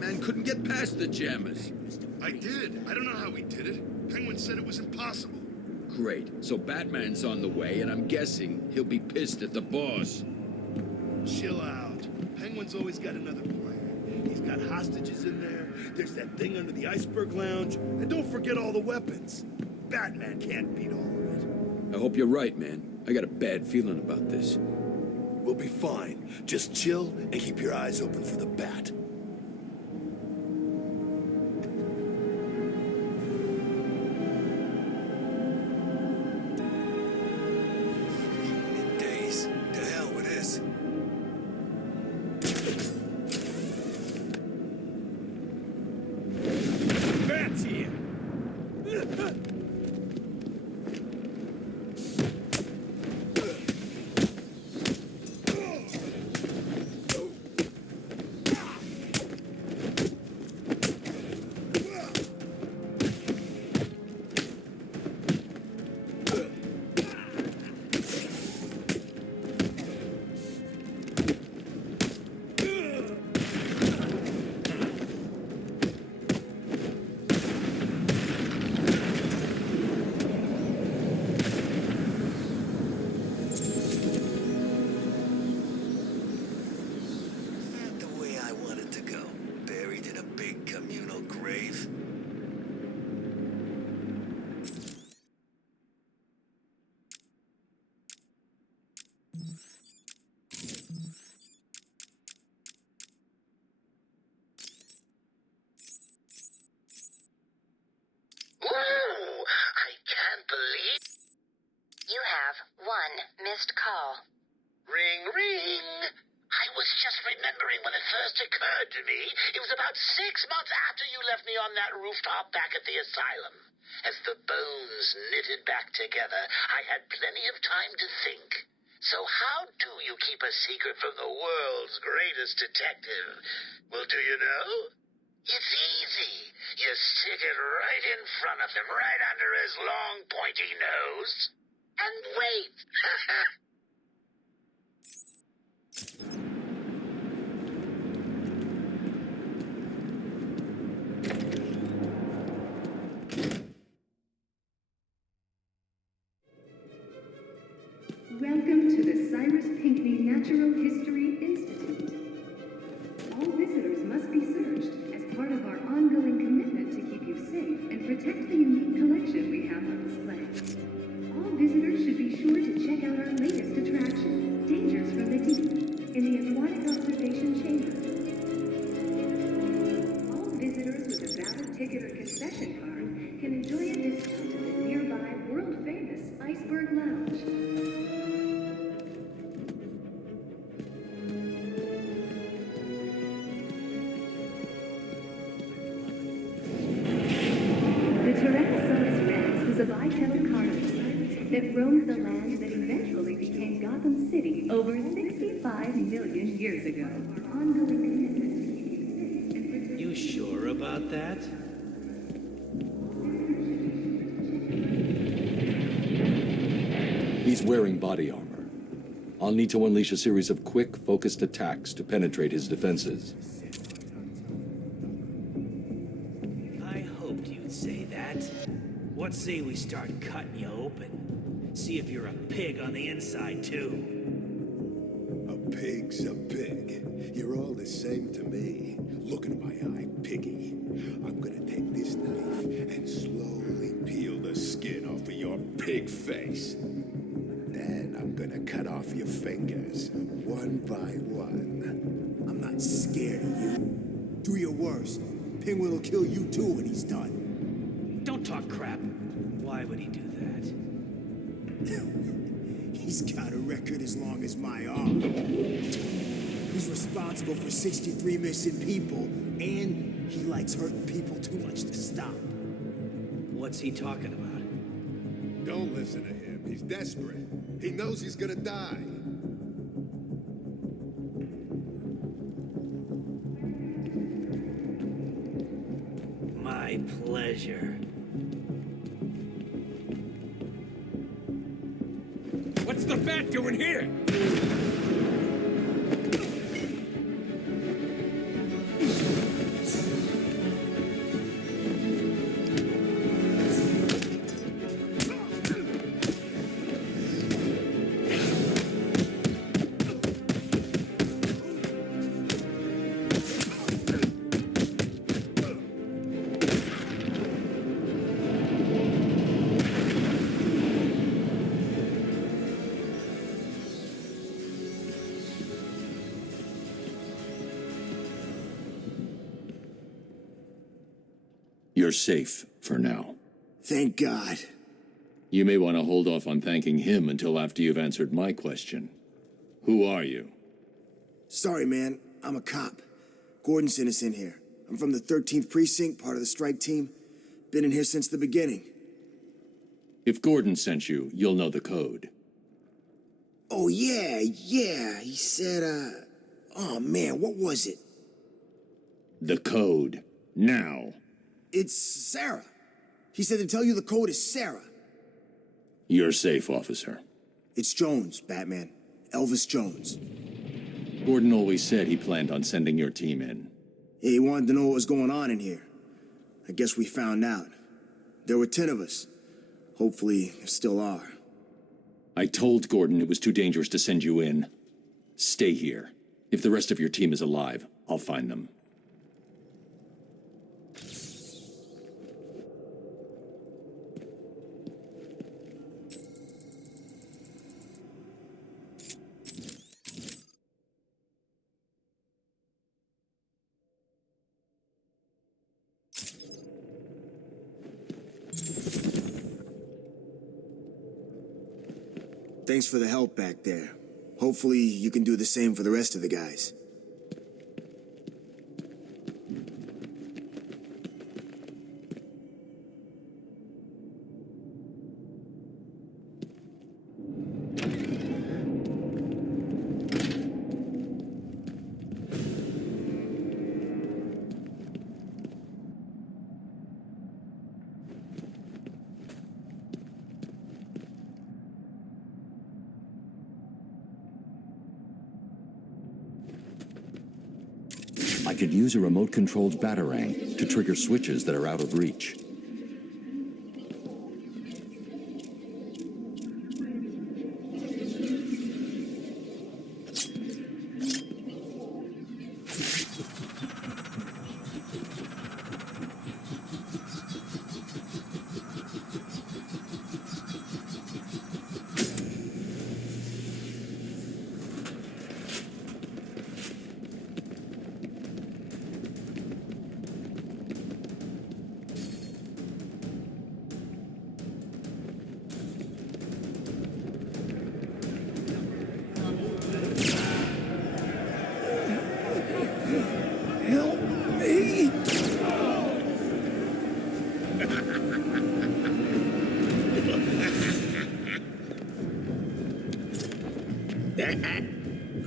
Batman couldn't get past the jammers. I did. I don't know how he did it. Penguin said it was impossible. Great. So Batman's on the way, and I'm guessing he'll be pissed at the boss. Chill out. Penguin's always got another plan. He's got hostages in there. There's that thing under the iceberg lounge. And don't forget all the weapons. Batman can't beat all of it. I hope you're right, man. I got a bad feeling about this. We'll be fine. Just chill and keep your eyes open for the Bat. Missed call. Ring, ring. I was just remembering when it first occurred to me. It was about 6 months after you left me on that rooftop back at the asylum. As the bones knitted back together, I had plenty of time to think. So how do you keep a secret from the world's greatest detective? Well, do you know? It's easy. You stick it right in front of him, right under his long, pointy nose. And wait. Welcome to the Cyrus Pinckney Natural History Institute. All visitors must be searched as part of our ongoing commitment to keep you safe and protect the unique collection we have on display. All visitors should be sure to check out our latest attraction, Dangers from the Deep, in the Aquatic Observation Chamber. All visitors with a valid ticket or concession card can enjoy a discount at the nearby world-famous Iceberg Lounge. The Tyrannosaurus rex was a bipedal carnivore that roamed the land that eventually became Gotham City over 65 million years ago. Our ongoing commitment to keep you safe and protect You sure about that? He's wearing body armor. I'll need to unleash a series of quick, focused attacks to penetrate his defenses. I hoped you'd say that. What say we start cutting you open? See if you're a pig on the inside, too. A pig's a pig. You're all the same to me. Look in my eye, piggy. I'm gonna take this knife and slowly peel the skin off of your pig face. Then I'm gonna cut off your fingers, one by one. I'm not scared of you. Do your worst. Penguin will kill you too when he's done. Don't talk crap. Why would he do that? He's got a record as long as my arm. He's responsible for 63 missing people, and he likes hurting people too much to stop. What's he talking about? Don't listen to him. He's desperate. He knows he's gonna die. My pleasure. What's the Bat doing here? You're safe for now. Thank God. You may want to hold off on thanking him until after you've answered my question. Who are you? Sorry, man. I'm a cop. Gordon sent us in here. I'm from the 13th Precinct, part of the strike team. Been in here since the beginning. If Gordon sent you, you'll know the code. Oh, yeah. He said, oh, man, what was it? The code. Now. It's Sarah. He said to tell you the code is Sarah. You're safe, officer. It's Jones, Batman. Elvis Jones. Gordon always said he planned on sending your team in. Yeah, he wanted to know what was going on in here. I guess we found out. There were 10 of us. Hopefully, there still are. I told Gordon it was too dangerous to send you in. Stay here. If the rest of your team is alive, I'll find them. Thanks for the help back there. Hopefully, you can do the same for the rest of the guys. I could use a remote-controlled Batarang to trigger switches that are out of reach.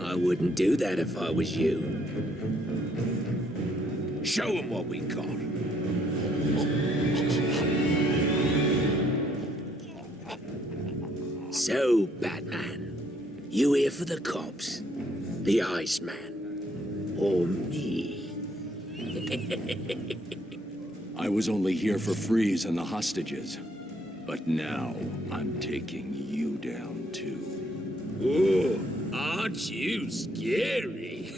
I wouldn't do that if I was you. Show him what we got. So, Batman, you here for the cops, the Iceman, or me? I was only here for Freeze and the hostages. But now, I'm taking you down too. Oh, aren't you scary?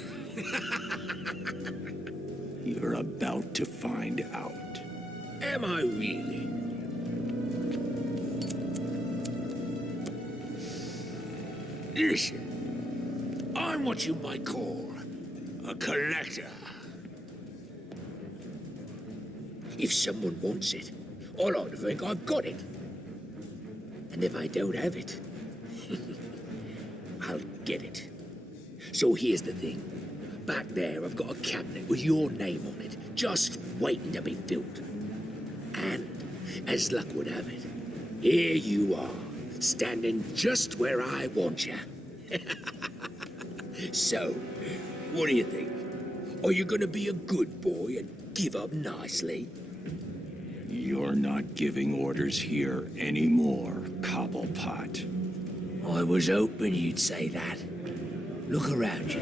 You're about to find out. Am I really? Listen, I'm what you might call a collector. If someone wants it, I like to think I've got it. And if I don't have it, I'll get it. So here's the thing. Back there, I've got a cabinet with your name on it, just waiting to be filled. And, as luck would have it, here you are, standing just where I want you. So, what do you think? Are you gonna be a good boy and give up nicely? You're not giving orders here anymore, Cobblepot. I was hoping you'd say that. Look around you.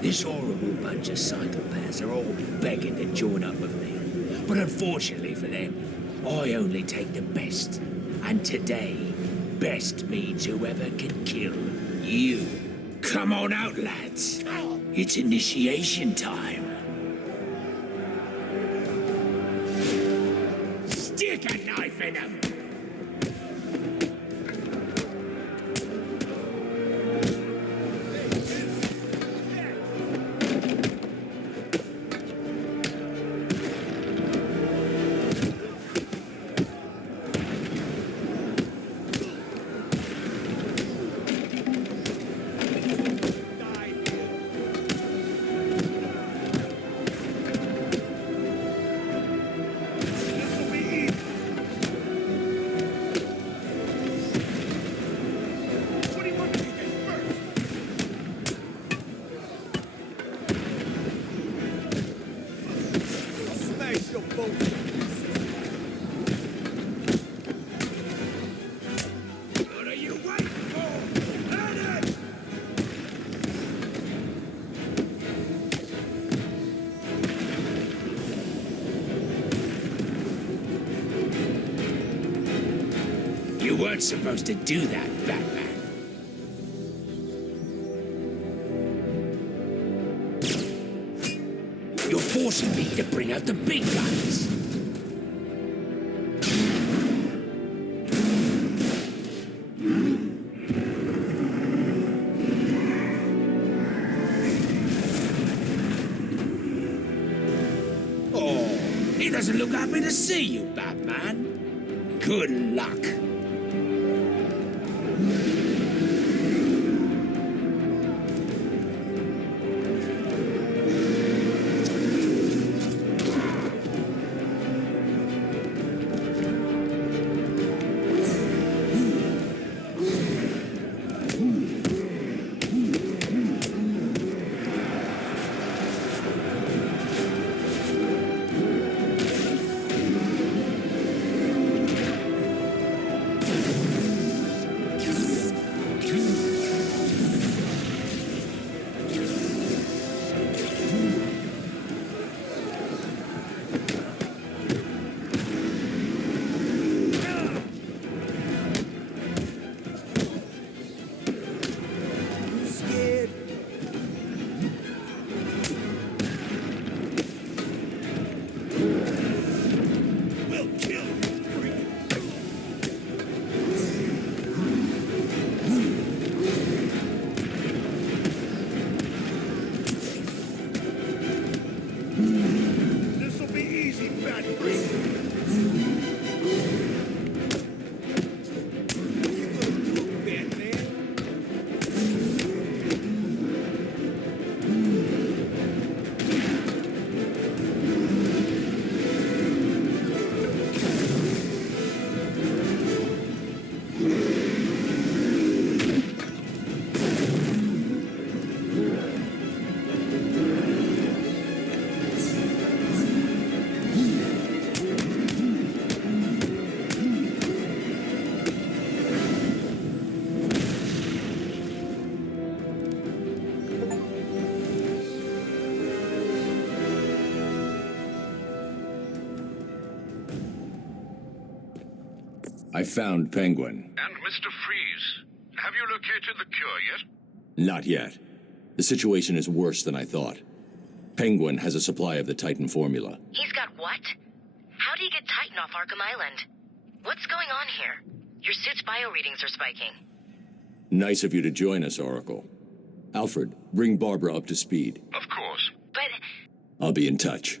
This horrible bunch of psychopaths are all begging to join up with me. But unfortunately for them, I only take the best. And today, best means whoever can kill you. Come on out, lads. It's initiation time. Stick a knife in him! your boat. What are you waiting for? Hit it! You weren't supposed to do that, Batman. You're forcing me to bring out the big guns. Oh, he doesn't look happy to see you, Batman. Good luck. This'll be easy, Fat Freak. You gonna do, Batman? I found Penguin. And Mr. Freeze, have you located the cure yet? Not yet. The situation is worse than I thought. Penguin has a supply of the Titan formula. He's got what? How do you get Titan off Arkham Island? What's going on here? Your suit's bio readings are spiking. Nice of you to join us, Oracle. Alfred, bring Barbara up to speed. Of course. But I'll be in touch.